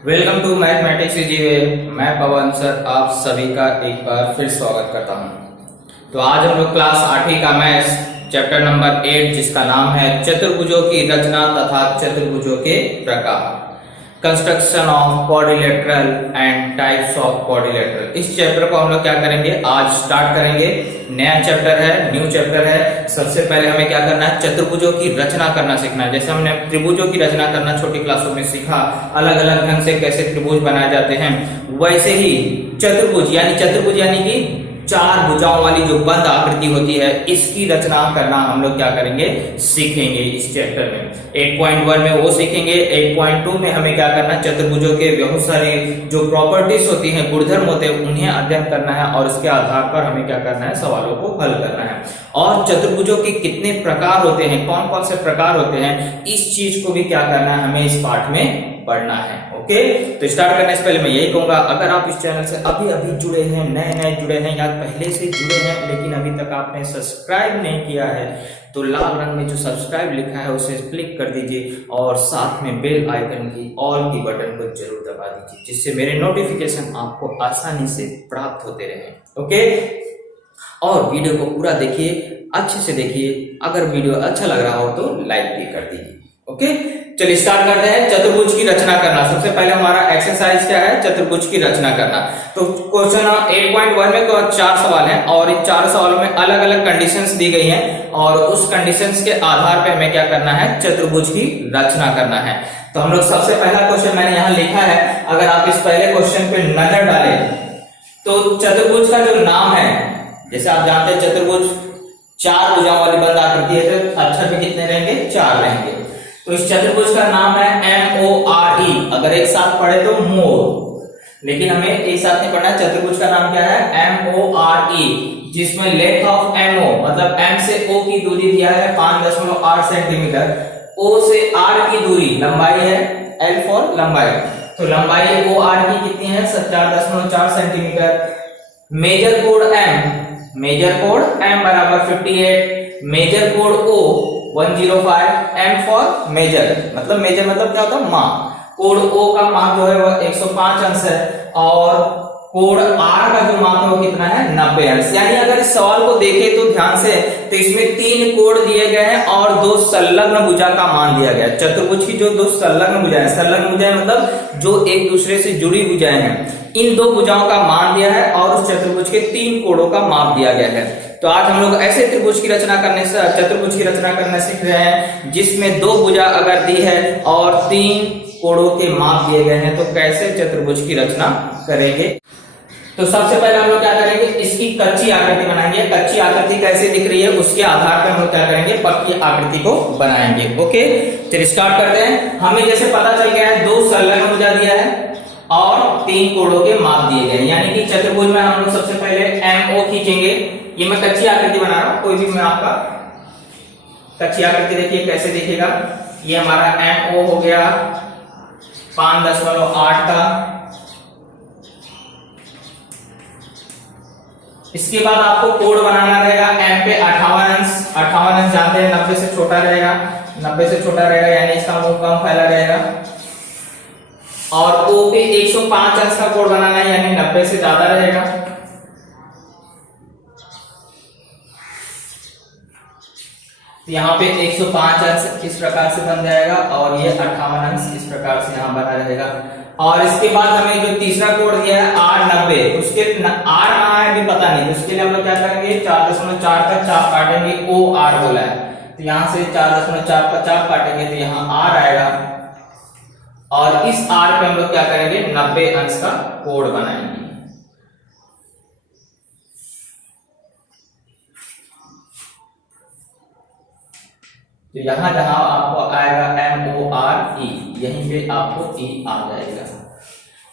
Welcome to mathematics जीवे। मैं पवन sir आप सभी का एक बार फिर स्वागत करता हूं। तो आज हम लोग क्लास 8वीं का मैथ्स चैप्टर नंबर 8 जिसका नाम है चतुर्भुजों की रचना तथा चतुर्भुजों के प्रकार, construction of quadrilateral and types of quadrilateral. इस चैप्टर को हम लोग क्या करेंगे, आज स्टार्ट करेंगे। नया चैप्टर है, न्यू चैप्टर है। सबसे पहले हमें क्या करना है, चतुर्भुजों की रचना करना सीखना है। जैसे हमने त्रिभुजों की रचना करना छोटी क्लासों में सीखा, अलग अलग ढंग से कैसे त्रिभुज बनाए जाते हैं, वैसे ही चतुर्भुज यानी कि चार भुजाओं वाली जो बंद आकृति होती है, इसकी रचना करना हम लोग क्या करेंगे, सीखेंगे इस चैप्टर में। 8.1 में वो सीखेंगे। 8.2 में हमें क्या करना है, चतुर्भुजों के बहुत सारे जो प्रॉपर्टीज होती हैं, गुणधर्म होते हैं, उन्हें अध्ययन करना है और उसके आधार पर हमें क्या करना है, सवालों को हल करना है। और चतुर्भुजों के कितने प्रकार होते हैं, कौन कौन से प्रकार होते हैं, इस चीज को भी क्या करना है, हमें इस पाठ में पढ़ना है। ओके, तो स्टार्ट करने से पहले मैं यही कहूंगा, अगर आप इस चैनल से अभी जुड़े हैं, नए जुड़े हैं या पहले से जुड़े हैं लेकिन अभी तक आपने सब्सक्राइब नहीं किया है, तो लाल रंग में जो सब्सक्राइब लिखा है उसे क्लिक कर दीजिए और साथ में बेल आइकन की ऑल की बटन को जरूर दबा दीजिए, जिससे मेरे नोटिफिकेशन आपको आसानी से प्राप्त होते रहे। ओके, और वीडियो को पूरा देखिए, अच्छे से देखिए। अगर वीडियो अच्छा लग रहा हो तो लाइक भी कर दीजिए। ओके, चलिए स्टार्ट करते हैं चतुर्भुज की रचना करना। सबसे पहले हमारा एक्सरसाइज क्या है, चतुर्भुज की रचना करना। तो क्वेश्चन 8.1 में 4 सवाल हैं और इन 4 सवालों में अलग अलग कंडीशंस दी गई हैं और उस कंडीशंस के आधार पर हमें क्या करना है, चतुर्भुज की रचना करना है। तो हम लोग सबसे पहला क्वेश्चन मैंने यहाँ लिखा है, अगर आप इस पहले क्वेश्चन पे नजर डालें तो चतुर्भुज का जो नाम है, जैसे आप जानते हैं चतुर्भुज 4 भुजाओं वाली बंद आकृति है, तो अक्षर भी कितने रहेंगे, 4 रहेंगे। तो इस चतुर्भुज का नाम है MORE। अगर एक साथ पढ़े तो मोर, लेकिन हमें एक साथ नहीं पढ़ना। चतुर्भुज का नाम क्या है, MORE, जिसमें लेंथ ऑफ MO मतलब M से O की दूरी दिया है 5.8 सेंटीमीटर, O से R की दूरी लंबाई है, L फॉर लंबाई, तो लंबाई OR की कितनी है, 4.4 सेंटीमीटर। मेजर कोड M बराबर 58, measure code O 105, M for measure मतलब क्या होता है, माप। कोड O का माप जो है वह 105 अंश है और कोड R का जो माप है वो कितना है, 90 अंश। यानी अगर इस सवाल को देखें तो ध्यान से, तो इसमें 3 कोड दिए गए हैं और 2 संलग्न भुजा का मान दिया गया है। चतुर्भुज की जो 2 संलग्न भुजाएं मतलब जो एक दूसरे से जुड़ी भुजाएं हैं, इन 2 भुजाओं का मान दिया है और उस चतुर्भुज के 3 कोणों का माप दिया गया है। तो आज हम लोग ऐसे त्रिभुज की रचना करने से चतुर्भुज की रचना करना सीख रहे हैं जिसमें 2 भुजा अगर दी है और 3 कोणों के माप दिए गए हैं, तो कैसे चतुर्भुज की रचना करेंगे। तो सबसे पहले हम लोग क्या करेंगे, इसकी कच्ची आकृति बनाएंगे। कच्ची आकृति कैसे दिख रही है उसके आधार पर हम लोग क्या करेंगे, पक्की आकृति को बनाएंगे। ओके, चलिए स्टार्ट करते हैं। हमें जैसे पता चल गया है 2 संलग्न भुजा दिया है और 3 कोणों के माप दिए गए, यानी कि चतुर्भुज में हम लोग सबसे पहले MO खींचेंगे। ये मैं कच्ची आकृति बना रहा हूं, कोई भी मैं आपका कच्ची आकृति देखिए कैसे दिखेगा। ये हमारा MO हो गया 5.8 का। इसके बाद आपको कोण बनाना रहेगा M पे 58 अंश जानते हैं, 90 से छोटा रहेगा, यानी इसका मुंह कम फैला रहेगा। और O पे 105 अंश का कोण बनाना है, यानी 90 से ज्यादा रहेगा। यहाँ पे 105 अंश इस प्रकार से बन जाएगा और ये 58 अंश इस प्रकार से यहाँ बना रहेगा। और इसके बाद हमें जो तीसरा कोण दिया है R90, उसके R कहाँ है भी पता नहीं, तो उसके लिए हम लोग क्या करेंगे, 4.4 का चाप काटेंगे, OR बोला है, तो यहाँ से 4.4 का चाप काटेंगे तो यहाँ R आएगा और इस R पे हम लोग क्या करेंगे, 90 अंश का कोण बनाएंगे। तो यहां जहां आपको आएगा MORE, यहीं पे आपको E आ जाएगा।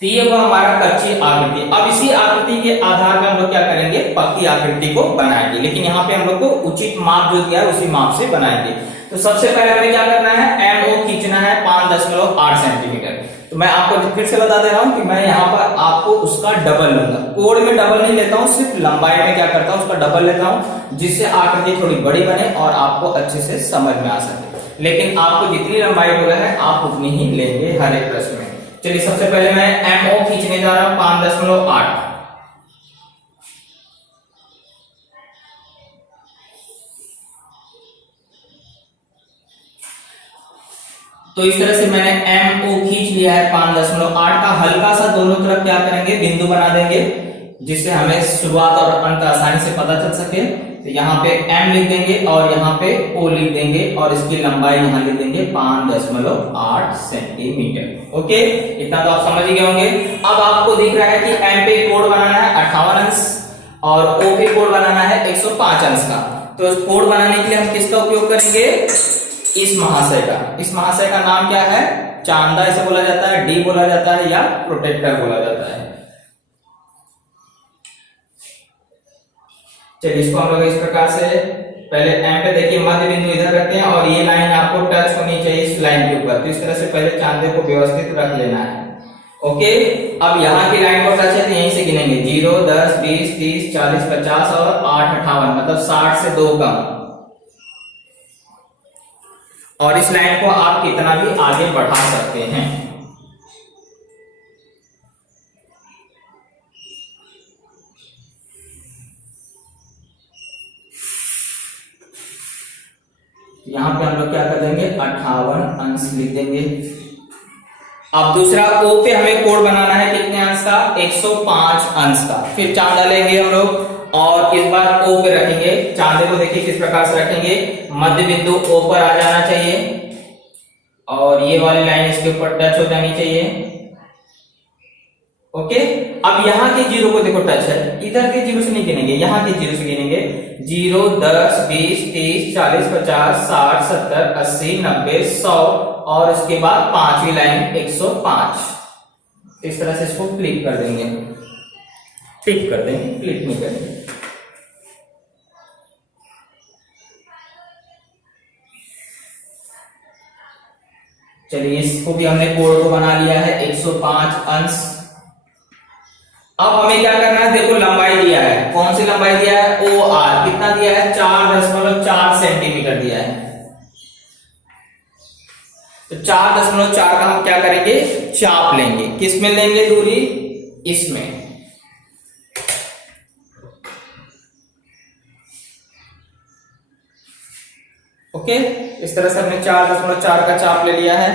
तो ये वो हमारा कच्ची आकृति। अब इसी आकृति के आधार पर हम लोग क्या करेंगे, पक्की आकृति को बनाएंगे, लेकिन यहाँ पे हम लोग को उचित माप जो दिया है उसी माप से बनाएंगे। तो सबसे पहले हमें क्या करना है, MO खींचना है 5.8 सेंटीमीटर। तो मैं आपको फिर से बता दे रहा हूं कि मैं यहाँ पर आपको उसका डबल लूंगा। कोण में डबल नहीं लेता हूँ, सिर्फ लंबाई में क्या करता हूँ, उसका डबल लेता हूँ, जिससे आकृति थोड़ी बड़ी बने और आपको अच्छे से समझ में आ सके। लेकिन आपको जितनी लंबाई बोला है आप उतनी ही लेंगे हर एक प्रश्न में। चलिए सबसे पहले मैं MO खींचने जा रहा हूं 5.8। तो इस तरह से मैंने MO खींच लिया है 5.8 का। हल्का सा दोनों तरफ क्या करेंगे, बिंदु बना देंगे, जिससे हमें शुरुआत और अंत आसानी से पता चल सके। तो यहाँ पे M लिख देंगे और यहाँ पे O लिख देंगे और इसकी लंबाई यहाँ लिख देंगे 5.8 सेंटीमीटर। ओके, इतना तो आप समझ ही गए होंगे। अब आपको दिख रहा है कि M पे कोण बनाना है 58 अंश और O पे कोण बनाना है 105 अंश का। तो कोण बनाने के लिए हम किसका उपयोग करेंगे, इस महाशय का। इस महाशय का नाम क्या है, चांदा इसे बोला जाता है, डी बोला जाता है या प्रोटेक्टर बोला जाता है। चलिए इसको हम लोग इस प्रकार से पहले M पे देखिए मध्य बिंदु इधर रखते हैं और ये लाइन आपको टच होनी चाहिए इस लाइन के ऊपर। तो इस तरह से पहले चांदे को व्यवस्थित रख लेना है। ओके, अब यहाँ की लाइन को टच है तो यहीं से गिनेंगे 0, 10, 20, 30, 40, 50 और 8, 58, मतलब 60 से 2 कम। और इस लाइन को आप कितना भी आगे बढ़ा सकते हैं। यहां पे हम लोग क्या कर देंगे, 58 अंश लिख देंगे। अब दूसरा O पे हमें कोण बनाना है कितने अंश का, 105 अंश का। फिर चांदा लेंगे हम लोग और इस बार O पे रखेंगे। चांदे को देखिए किस प्रकार से रखेंगे, मध्य बिंदु O पर आ जाना चाहिए और ये वाली लाइन इसके ऊपर टच हो जानी चाहिए। ओके, अब यहाँ के जीरो को देखो टच है, इधर के जीरो से नहीं गिनेंगे, यहाँ के जीरो से गिनेंगे। 0, 10, 20, 30, 40, 50, 60, 70, 80, 90, 100 और उसके बाद पांचवी लाइन 105। इस तरह से इसको क्लिक कर देंगे, टिक कर देंगे, क्लिक नहीं करेंगे। चलिए इसको भी हमने कोण को बना लिया है 105 अंश। अब हमें क्या करना है, देखो लंबाई दिया है, कौन सी लंबाई दिया है, OR कितना दिया है, 4.4 सेंटीमीटर दिया है। तो 4.4 का हम क्या करेंगे, चाप लेंगे। किस में लेंगे दूरी, इसमें। ओके, इस तरह से हमने 4.4 का चाप ले लिया है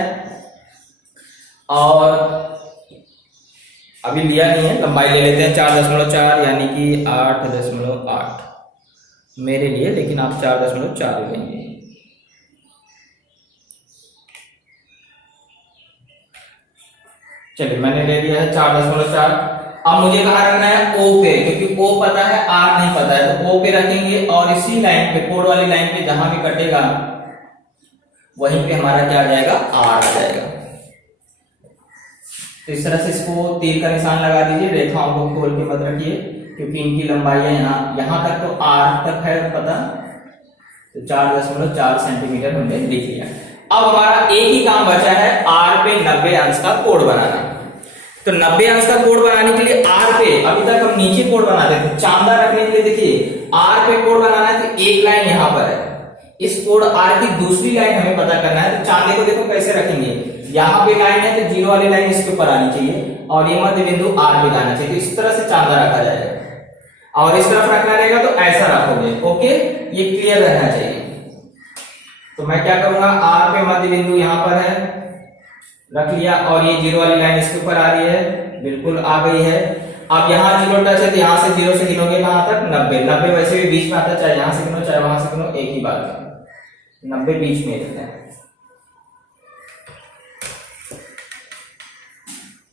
और अभी लिया नहीं है, लंबाई ले लेते हैं 4.4 यानी कि 8.8 मेरे लिए, लेकिन आप 4.4 लेंगे। चलिए मैंने ले लिया है 4.4। अब मुझे कहाँ रखना है, O पे, क्योंकि O पता है R नहीं पता है, तो O पे रखेंगे और इसी लाइन पे, कोण वाली लाइन पे जहां भी कटेगा वहीं पे हमारा क्या आ जाएगा, R आ जाएगा। तो इस तरह से इसको तीर का निशान लगा दीजिए, रेखाओं को खोल के मत रखिए क्योंकि इनकी लंबाई है यहाँ तक, तो R तक है पता। तो 4.4 सेंटीमीटर हमने लिख लिया। अब हमारा एक ही काम बचा है, R पे 90 अंश का कोण बनाना। तो 90 अंश का कोण बनाने के लिए R पे, अभी तक हम नीचे कोण बनाते थे, चांदा रखने के लिए देखिए R पे कोण बनाना है तो एक लाइन यहाँ पर है, इस कोण R की दूसरी लाइन हमें पता करना है। तो चांदे को देखो कैसे रखेंगे, यहाँ पे लाइन है तो जीरो वाली लाइन इसके ऊपर आनी चाहिए और ये मध्य बिंदु R पे जाना चाहिए। तो इस तरह से चांदा रखा जाएगा और इस तरफ रखना रहेगा तो ऐसा रखोगे। ओके, ये क्लियर रहना चाहिए। तो मैं क्या करूंगा, R पे मध्य बिंदु यहाँ पर है, रख लिया और ये जीरो वाली लाइन इसके ऊपर आ रही है, बिल्कुल आ गई है। अब यहाँ जीरो टच है तो यहाँ से जीरो से गिनोगे कहां तक, 90। 90 वैसे भी बीच में आता है, चाहे यहाँ से गिनो चाहे वहां से गिनो, एक ही बात है, 90 बीच में रहता है।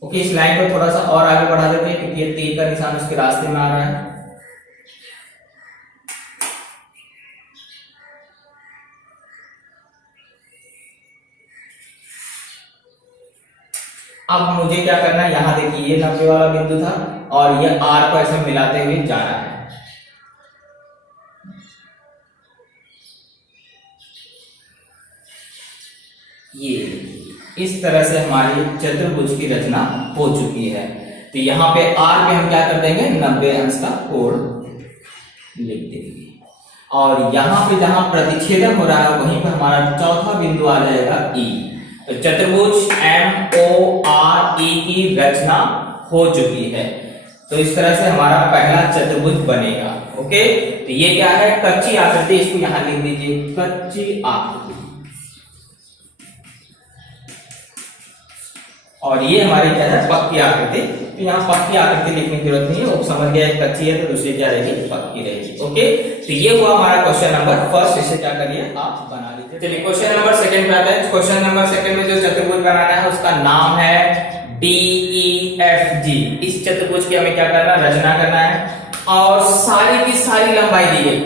ओके, इस लाइन को थोड़ा सा और आगे बढ़ा देते हैं क्योंकि ये तीर का निशान उसके रास्ते में आ रहा है। अब मुझे क्या करना है, यहां देखिए ये 90 वाला बिंदु था और ये R को ऐसे मिलाते हुए जाना है। ये इस तरह से हमारी चतुर्भुज की रचना हो चुकी है। तो यहाँ पे R पे हम क्या कर देंगे, 90 अंश का कोण लिख देंगे और यहाँ पे जहां प्रतिच्छेदन हो रहा है वहीं पर हमारा चौथा बिंदु आ जाएगा E। तो चतुर्भुज MORE की रचना हो चुकी है। तो इस तरह से हमारा पहला चतुर्भुज बनेगा। ओके, तो ये क्या है, कच्ची आकृति, इसको यहां लिख दीजिए, कच्ची आकृति। और ये हमारी क्या है, पक्की आकृति। तो यहाँ पक्की आकृति लिखने की जरूरत नहीं है, वो समझ गया, एक कच्ची है तो दूसरी क्या रहेगी, पक्की रहेगी। ओके, तो ये हुआ हमारा क्वेश्चन नंबर फर्स्ट। इसे क्या करिए, आप बना लीजिए। चलिए क्वेश्चन नंबर सेकंड पे आते हैं। क्वेश्चन नंबर सेकंड में जो चतुर्भुज बनाना है उसका नाम है DEFG। इस चतुर्भुज की हमें क्या करना है, रचना करना है। और सारी की सारी लंबाई दी गई,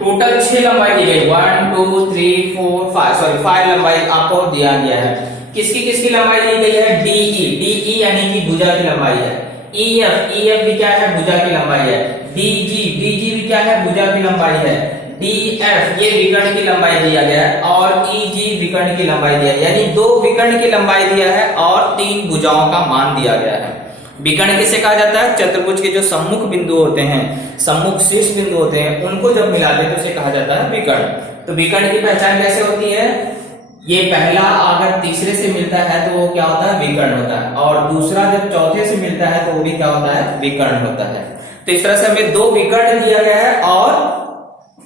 टोटल 6 लंबाई दी गई, 1 2 3 4 5, सॉरी 5 लंबाई आपको दिया गया है। किसकी लंबाई दी गई है, DE यानी कि भुजा की लंबाई है। EF भी क्या है, भुजा की लंबाई है। DG भी क्या है, भुजा की लंबाई है। DF ये विकर्ण की लंबाई दिया गया है, और EG विकर्ण की लंबाई दिया है, यानी 2 विकर्ण की लंबाई दिया है और 3 भुजाओं का मान दिया गया है। विकर्ण किसे कहा जाता है, चतुर्भुज के जो सम्मुख बिंदु होते हैं, सम्मुख शीर्ष बिंदु होते हैं, उनको जब मिलाते हैं तो उसे कहा जाता है विकर्ण। तो विकर्ण की पहचान कैसे होती है, ये पहला अगर तीसरे से मिलता है तो वो क्या होता है, विकर्ण होता है, और दूसरा जब चौथे से मिलता है तो वो भी क्या होता है, विकर्ण होता है। तो इस तरह से हमें 2 विकर्ण दिया गया है और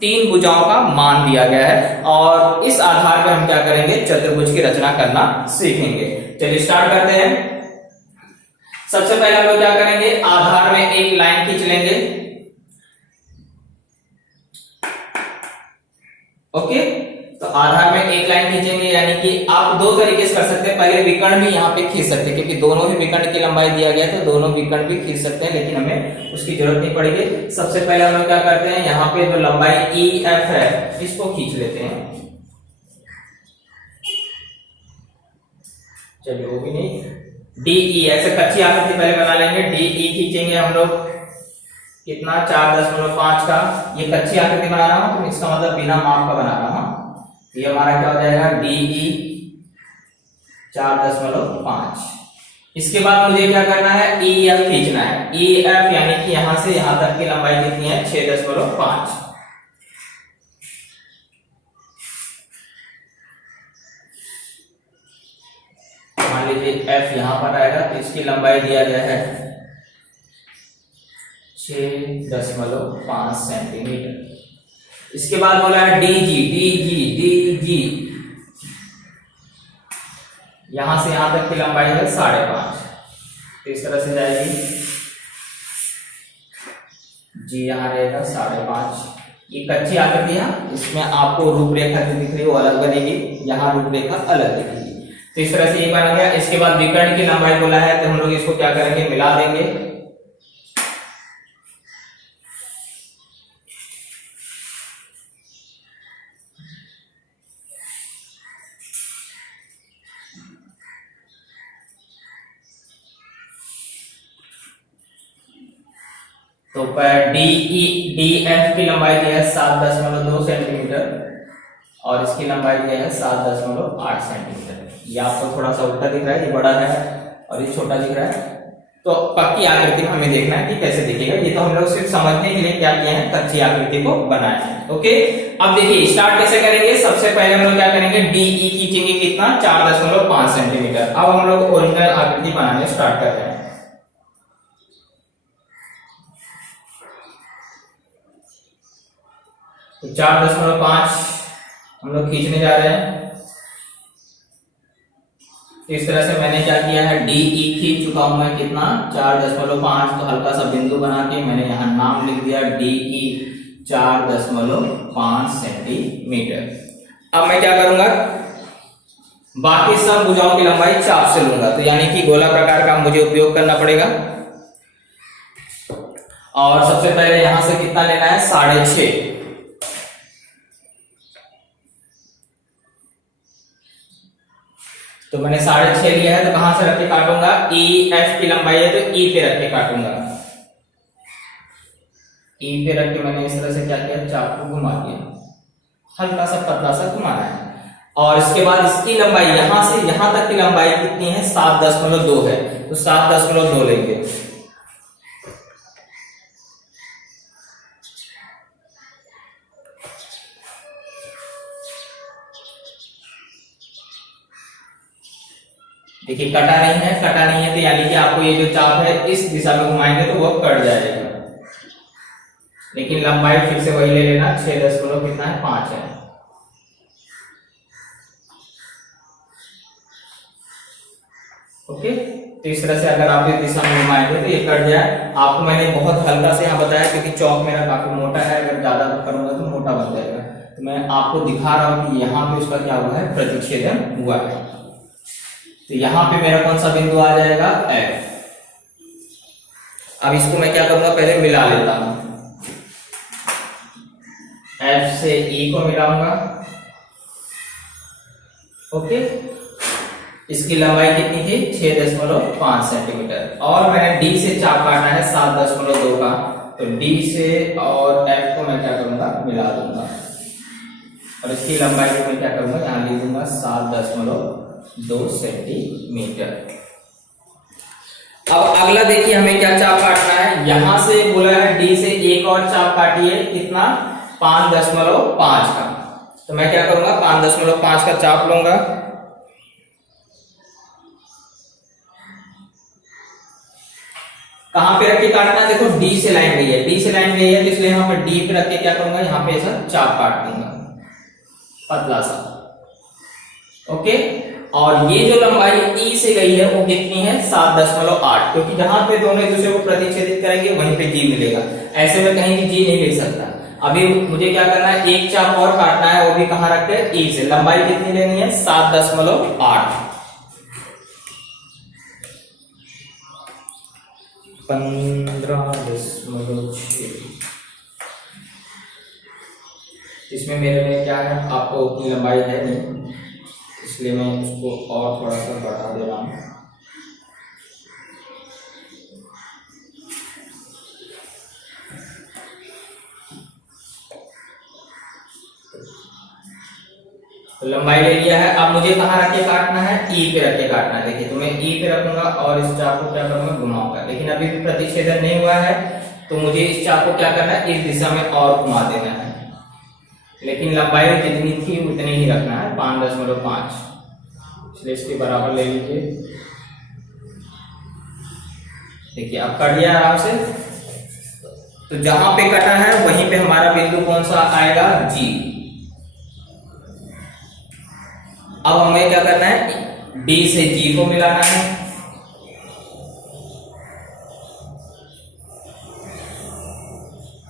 3 भुजाओं का मान दिया गया है, और इस आधार पर हम क्या करेंगे, चतुर्भुज की रचना करना सीखेंगे। चलिए स्टार्ट करते हैं। सबसे पहले हम लोग क्या करेंगे, आधार में एक लाइन खींच लेंगे। ओके, तो आधार में एक लाइन खींचेंगे, यानी कि आप 2 तरीके से कर सकते हैं। पहले विकर्ण भी यहाँ पे खींच सकते हैं, क्योंकि दोनों ही विकर्ण की लंबाई दिया गया है, तो दोनों विकर्ण भी खींच सकते हैं, लेकिन हमें उसकी जरूरत नहीं पड़ेगी। सबसे पहले हम लोग क्या करते हैं, यहाँ पे जो लंबाई EF है इसको खींच लेते हैं। चलिए वो भी नहीं, DE ऐसे कच्ची आकृति पहले बना लेंगे। DE खींचेंगे हम लोग, कितना, 4.5 का। ये कच्ची आकृति बना रहा हूं तो इसका मतलब बिना माप का बना रहा हूं। ये हमारा क्या हो जाएगा, DE 4.5। इसके बाद मुझे क्या करना है, EF खींचना है। EF यानी कि यहां से यहां तक की लंबाई कितनी है, 6.5। मान लीजिए F यहां पर आएगा, तो इसकी लंबाई दिया गया है 6.5 सेंटीमीटर। इसके बाद बोला है DG यहां से यहां तक की लंबाई है 5.5। तो इस तरह से जाएगी, जी यहां रहेगा 5.5। ये कच्ची आकृति है, इसमें आपको रूपरेखा जो दिख रही है वो अलग बनेगी, यहाँ रूपरेखा अलग दिखेगी। तो इस तरह से ये बना गया। इसके बाद विकर्ण की लंबाई बोला है, तो हम लोग इसको क्या करेंगे, मिला देंगे। तो DF की लंबाई दी है 7.2 सेंटीमीटर, और इसकी लंबाई दी है 7.8 सेंटीमीटर। ये आपको थोड़ा सा उल्टा दिख रहा है, ये बड़ा है और ये छोटा दिख रहा है। तो पक्की आकृति में हमें देखना है कि कैसे दिखेगा। ये तो हम लोग सिर्फ समझने के लिए क्या किया है, कच्ची आकृति को बनाया है। ओके, अब देखिए स्टार्ट कैसे करेंगे। सबसे पहले हम लोग क्या करेंगे, DE खींचेंगे, कितना, 4.5 सेंटीमीटर। अब हम लोग ओरिजिनल आकृति बनाने स्टार्ट करते हैं। तो 4.5 हम लोग खींचने जा रहे हैं। इस तरह से मैंने क्या किया है, DE खींच चुका हूं मैं, कितना, 4.5। तो हल्का सा बिंदु बना के मैंने यहां नाम लिख दिया, DE 4.5 सेंटीमीटर। अब मैं क्या करूंगा, बाकी सब भुजाओं की लंबाई चाप से लूंगा, तो यानी कि गोला प्रकार का मुझे उपयोग करना पड़ेगा। और सबसे पहले यहां से कितना लेना है, 6.5। तो मैंने 6.5 लिया है, तो कहां से रख के काटूंगा, EF की लंबाई है तो E पे रख के काटूंगा। E पे रख के मैंने इस तरह से क्या किया, चाकू घुमा दिया, हल्का सा पतला सा घुमाना है। और इसके बाद इसकी लंबाई यहां से यहां तक की लंबाई कितनी है, 7.2 है, तो 7.2 लेंगे। देखिए कटा नहीं है तो यानी कि आपको ये जो चाप है इस दिशा में घुमाएंगे तो वो कट जाएगा। लेकिन लंबाई फिर से वही ले लेना, 6 कितना है 5 है। ओके, तो इस तरह से अगर आप इस दिशा में घुमाएंगे तो ये कट जाए। आपको मैंने बहुत हल्का से यहाँ बताया क्योंकि चौक मेरा काफी मोटा है, अगर ज्यादा करूंगा तो मोटा बन जाएगा। तो मैं आपको दिखा रहा हूं कि यहाँ पे उसका क्या हुआ है, प्रतिच्छेदन हुआ है। तो यहाँ पे मेरा कौन सा बिंदु आ जाएगा, F। अब इसको मैं क्या करूंगा, पहले मिला लेता हूं। F से E को मिलाऊंगा। ओके, इसकी लंबाई कितनी थी, 6.5 सेंटीमीटर। और मैंने D से चाप काटना है 7.2 का, तो D से और F को मैं क्या करूंगा, मिला दूंगा। और इसकी लंबाई को मैं क्या करूंगा, यहां लिख दूंगा 7.2 सेंटीमीटर। अब अगला देखिए हमें क्या चाप काटना है। यहां से बोला है D से एक और चाप काटिए, कितना, 5.5 का। तो मैं क्या करूंगा, 5.5 का चाप लूंगा। कहां पे रख के काटना है, देखो D से लाइन गई है, D से लाइन गई है तो इसलिए यहाँ पे D पे रख के क्या करूंगा, यहाँ पे ऐसा चाप काट दूंगा पतला सा। ओके, और ये जो लंबाई E से गई है वो कितनी है, 7.8, क्योंकि जहां पे दोनों एक दूसरे को प्रतिच्छेदित करेंगे वहीं पे G मिलेगा। ऐसे में कहीं भी G नहीं लिख सकता। अभी मुझे क्या करना है, एक चाप और काटना है, वो भी कहां रख के, E से। लंबाई कितनी लेनी है, 7.8। 15.6। इसमें मेरे में क्या है, आपको उतनी लंबाई है नहीं, इसलिए मैं उसको और थोड़ा सा बढ़ा दे रहा हूं। तो लंबाई ले लिया है। अब मुझे कहाँ रख के काटना है, E पे रख के काटना है। देखिए, तो मैं E पे रखूंगा और इस चाप को क्या करूंगा, घुमाऊंगा। लेकिन अभी भी प्रतिच्छेदन नहीं हुआ है, तो मुझे इस चाप को क्या करना है, इस दिशा में और घुमा देना है। लेकिन लंबाई जितनी थी उतनी ही रखना है, 5.5, इसलिए इसके बराबर ले लीजिए। देखिए अब कट गया आराम से। तो जहां पे कटा है वहीं पे हमारा बिंदु कौन सा आएगा, G। अब हमें क्या करना है, D से G को मिलाना है।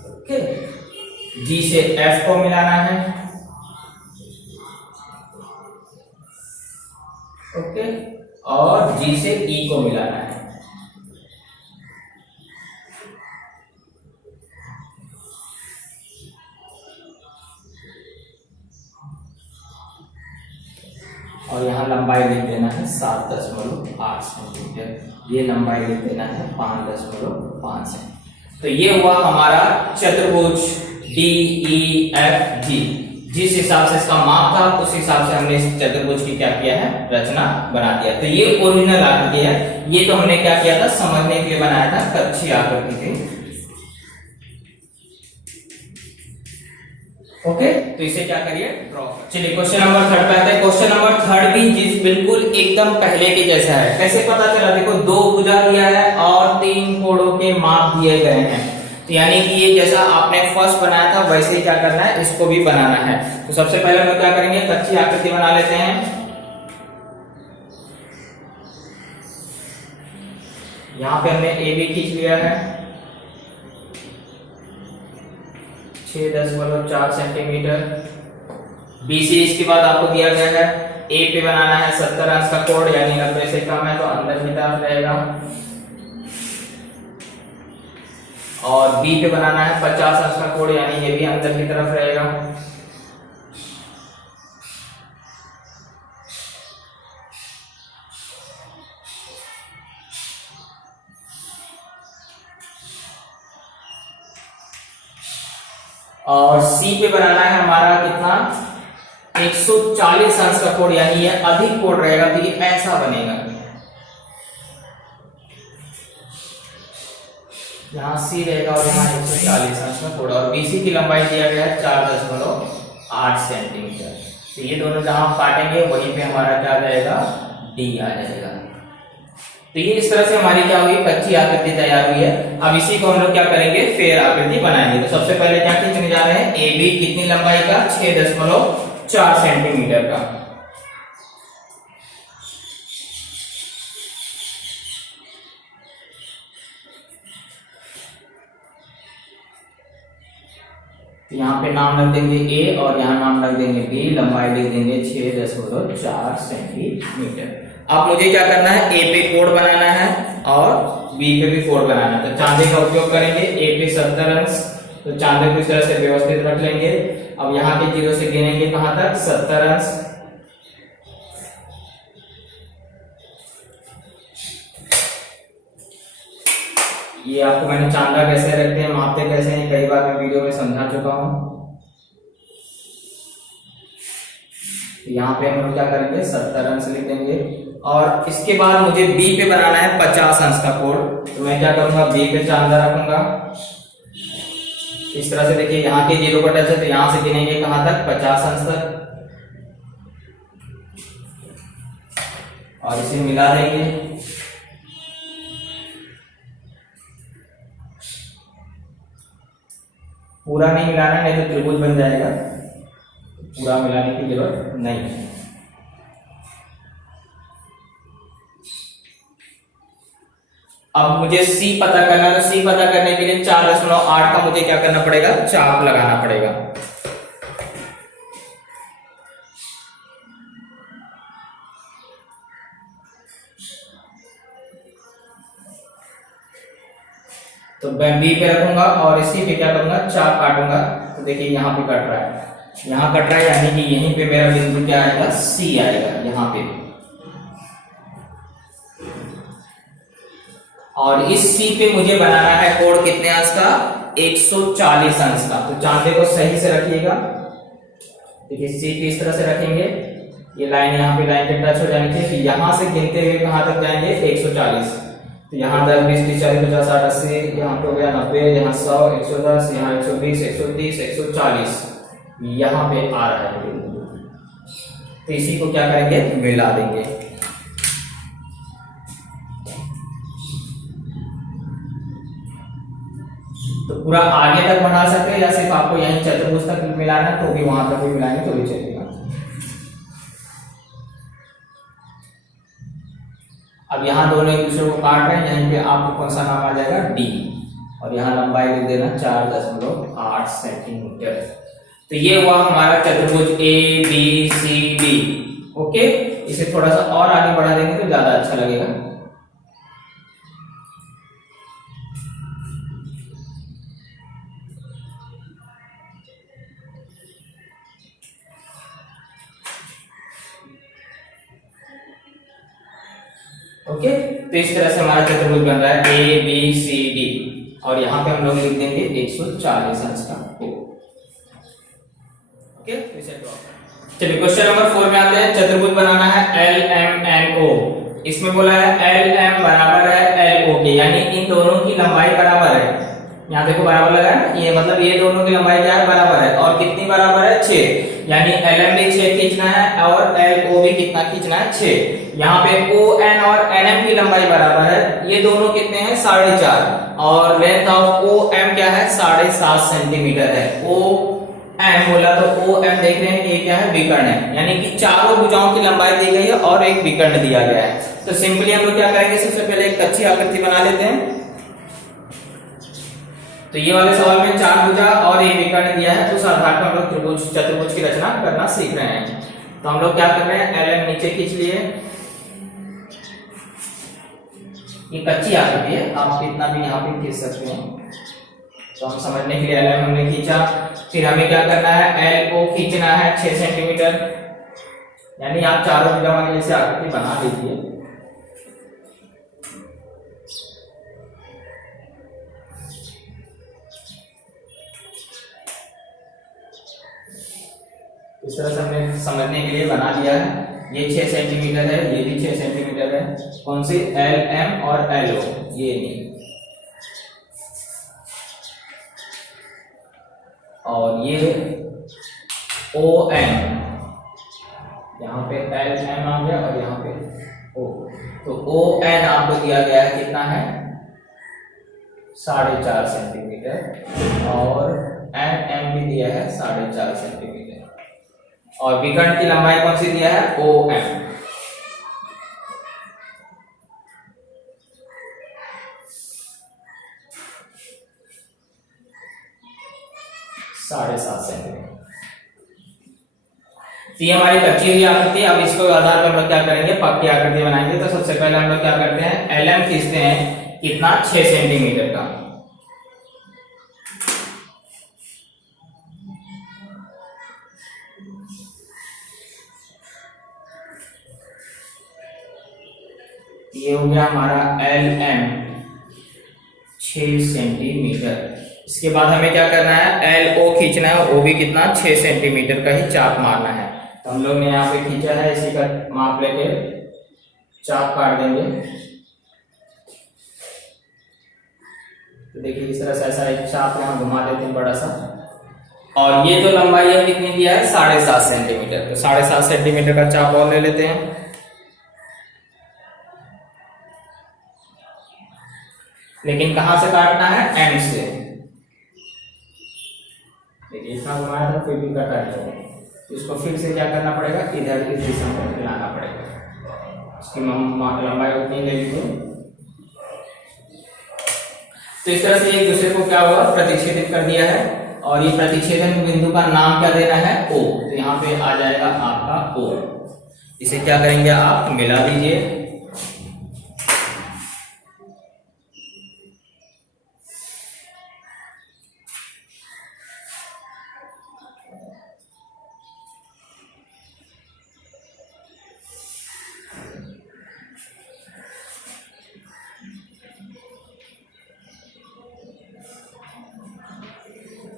ओके, G से F को मिलाना है। ओके, और G से E को मिलाना है। और यहाँ लंबाई लिख देना है 7.8 सेंटीमीटर। ये लंबाई लिख देना है 5.5 सेंटीमीटर। तो ये हुआ हमारा चतुर्भुज DEFG। जिस हिसाब से इसका माप था उस हिसाब से हमने इस चतुर्भुज की क्या किया है, रचना बना दिया। तो ये ओरिजिनल आकृति है। ये तो हमने क्या किया था, समझने के लिए बनाया था, कच्ची आकृति थी। ओके, तो इसे क्या करिए, ड्रॉ। चलिए क्वेश्चन नंबर 3 पे आते हैं। क्वेश्चन नंबर 3 भी जिस बिल्कुल एकदम पहले के जैसा है। कैसे पता चला, देखो 2 भुजा दिया है और 3 कोणों के माप दिए गए हैं। तो यानी कि ये जैसा आपने फर्स्ट बनाया था वैसे ही क्या करना है, इसको भी बनाना है। तो सबसे पहले हम क्या करेंगे, कच्ची आकृति बना लेते हैं। यहां पे हमने ए बी खींच लिया है, 6.4 सेंटीमीटर। BC इसके बाद आपको दिया गया है, A पे बनाना है 70 अंश का कोण, यानी 90 से कम है तो अंदर की तरफ रहेगा। और B पे बनाना है 50 अंश का कोण, यानी ये भी अंदर की तरफ रहेगा। और C पे बनाना है हमारा कितना, 140 अंश का कोण, यानी ये अधिक कोण रहेगा तो ये ऐसा बनेगा। यहाँ C रहेगा और यहाँ 140 अंश का कोण। और BC की लंबाई दिया गया है 4.8 सेंटीमीटर। तो ये दोनों जहां काटेंगे वहीं पे हमारा क्या आ जाएगा, D आ जाएगा। तो ये इस तरह से हमारी क्या हुई, कच्ची आकृति तैयार हुई है। अब इसी को हम लोग क्या करेंगे, फेर आकृति बनाएंगे। तो सबसे पहले क्या खींचने जा रहे हैं, ए बी कितनी लंबाई का, 6.4 सेंटीमीटर का। यहाँ पे नाम रख देंगे ए और यहाँ नाम रख देंगे बी, लंबाई लिख देंगे 6.4 सेंटीमीटर। अब मुझे क्या करना है, ए पे कोण बनाना है और बी पे भी कोण बनाना है। तो चांदे का उपयोग करेंगे, ए पे 70 अंश, तो चांदे को इस तरह से व्यवस्थित रख लेंगे। अब यहाँ के 0 से गिनेंगे कहां तक, 70 अंश। ये आपको मैंने चांदा कैसे रखते हैं, मापते कैसे हैं, कई बार मैं वीडियो में समझा चुका हूं। यहाँ पे हम लोग क्या करेंगे, 70 अंश लिख देंगे। और इसके बाद मुझे बी पे बनाना है 50 अंश का कोण। तो मैं क्या करूंगा, बी पे चांदा रखूंगा इस तरह से। देखिए यहाँ के 0 पर टच है, तो यहाँ से गिनेंगे कहां तक, 50 अंश तक, और इसे मिला देंगे। पूरा नहीं मिलाना, नहीं तो त्रिभुज बन जाएगा, पूरा मिलाने की जरूरत नहीं है। अब मुझे C पता करना है, तो C पता करने के लिए 4.8 का मुझे क्या करना पड़ेगा, चाप लगाना पड़ेगा। तो मैं B पे रखूंगा और इसी पे क्या करूंगा, चाप काटूंगा। तो देखिए यहाँ पे कट रहा है, यहाँ कट रहा है, यानी कि यहीं पे मेरा बिंदु क्या आएगा, C आएगा यहाँ पे। और इस C पे मुझे बनाना है कोण कितने अंश का, 140 अंश का। तो चांदे को सही से रखिएगा। देखिए C पे इस तरह से रखेंगे, ये लाइन यहाँ पे लाइन पे टच हो जानी चाहिए। यहां से गिनते हुए कहां तक जाएंगे, 140। तो यहाँ 10 20 30 40 50 60 80, यहाँ पे हो गया 90, यहाँ 100 110, यहाँ 120 130 140, यहाँ पे आ रहा है। तो इसी को क्या करेंगे, मिला देंगे। तो पूरा आगे तक बना सकते हैं, या सिर्फ आपको यहीं चतुर्भुज तक मिलाना है तो भी वहां तक भी मिलाएंगे तो भी चलेगा। अब यहाँ दोनों एक दूसरे को काट रहे हैं, यहीं पे आपको कौन सा नाम आ जाएगा, डी, और यहाँ लंबाई लिख देना 4.8 सेंटीमीटर। तो ये हुआ हमारा चतुर्भुज A B C D. Okay, इसे थोड़ा सा और आगे बढ़ा देंगे तो ज्यादा अच्छा लगेगा। ओके, तो इस तरह से हमारा चतुर्भुज बन रहा है ए बी सी डी, और यहाँ पे हम लोग लिख देंगे 140 अंश का। ओके, चलिए क्वेश्चन नंबर 4 में आते हैं। चतुर्भुज बनाना है एल एम एन ओ। इसमें बोला है एल एम बराबर है एल ओ के, यानी इन दोनों की लंबाई बराबर है। यहाँ देखो बराबर लगा है, ये मतलब ये दोनों की लंबाई क्या है, बराबर है। और कितनी बराबर है, 6, यानी एल एम भी 6 खींचना है और एल ओ भी कितना खींचना है, 6। यहाँ पे ओ एन और एन एम की लंबाई बराबर है, ये दोनों कितने हैं, 4.5, और लेंथ ऑफ ओ एम क्या है, 7.5 सेंटीमीटर है। ओ एम बोला तो ओ एम देख रहे हैं, ये क्या है, विकर्ण है, यानी कि चारों भुजाओं की लंबाई दी गई है और एक विकर्ण दिया गया है। तो सिंपली हम लोग क्या करेंगे, सबसे पहले एक कच्ची आकृति बना लेते हैं। तो ये वाले सवाल में 4 भुजा और एक विकर्ण दिया है, तो उस आधार पर हम लोग त्रिभुज चतुर्भुज की रचना करना सीख रहे हैं। तो हम लोग क्या कर रहे हैं, एल एम नीचे खींच लिए, ये कच्ची आकृति है, आप कितना भी यहाँ पे खींच सकते हैं। तो हम समझने के लिए एल एम हमने खींचा, फिर हमें क्या करना है, एल ओ खींचना है 6 सेंटीमीटर, यानी आप चारों भुजा वाली जैसे आकृति बना लीजिए। इस तरह से हमने समझने के लिए बना लिया है। ये 6 सेंटीमीटर है, ये भी 6 सेंटीमीटर है, कौन सी, एल एम और एल ओ, ये नहीं। और ये ओ एम, यहाँ पे एल एम आ गया और यहाँ पे ओ, तो ओ एन आपको दिया गया है कितना है 4.5 सेंटीमीटर और एन एम भी दिया है 4.5 सेंटीमीटर और विकर्ण की लंबाई कौन सी दिया है ओ एम। साढ़े 7 सेंटीमीटर। तो ये हमारी कच्ची हुई आकृति। अब इसको आधार पर हम लोग क्या करेंगे पक्की आकृति बनाएंगे। तो सबसे पहले हम लोग क्या करते हैं एल एम खींचते हैं कितना 6 सेंटीमीटर का। ये हो गया हमारा एल एम 6 सेंटीमीटर। इसके बाद हमें क्या करना है एल ओ खींचना है। ओ भी कितना 6 सेंटीमीटर का ही चाप मारना है। तो हम लोग ने यहाँ पे खींचा है, इसी का माप लेके चाप काट देंगे। तो देखिए इस तरह से ऐसा एक चाप यहाँ घुमा देते हैं बड़ा सा। और ये जो लंबाई है कितनी दिया है 7.5 सेंटीमीटर। तो 7.5 सेंटीमीटर का चाप और ले लेते हैं। लेकिन कहां से काटना है एंड से। देखिए इतना घुमाया था फिर भी कटा नहीं। इसको फिर से क्या करना पड़ेगा इधर इस दिशा में हिलाना पड़ेगा। इसकी लंबाई उतनी ले लीजिए। तो इस तरह से एक दूसरे को क्या हुआ प्रतिच्छेदित कर दिया है। और ये प्रतिच्छेदन बिंदु का नाम क्या देना है ओ। तो यहाँ पे आ जाएगा आपका ओ। इसे क्या करेंगे आप मिला दीजिए।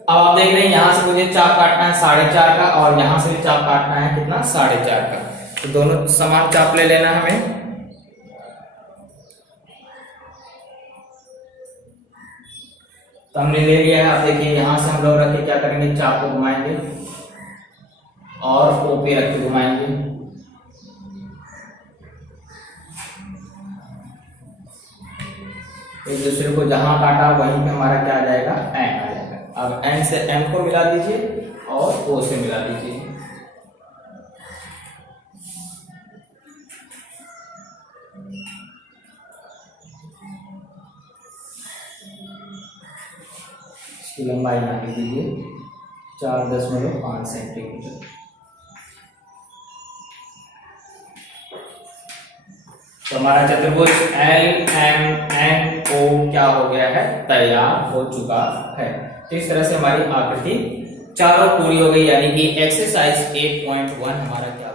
अब आप देख रहे हैं यहां से मुझे चाप काटना है 4.5 का और यहां से भी चाप काटना है कितना 4.5 का। तो दोनों समान चाप ले लेना हमें। तो हमने ले लिया है। आप देखिए यहां से हम लोग रख के क्या करेंगे चाप को घुमाएंगे और ओ पे रख के घुमाएंगे। एक दूसरे को जहां काटा वहीं पे हमारा क्या आ जाएगा एन आ जाएगा। अब एन से एम को मिला दीजिए और ओ से मिला दीजिए। इसकी लंबाई नापी दीजिए 4.5 सेंटीमीटर। तो हमारा चतुर्भुज एल एम एन ओ क्या हो गया है तैयार हो चुका है। तो इस तरह से हमारी आकृति चारों पूरी हो गई। यानी कि एक्सरसाइज 8.1 हमारा क्या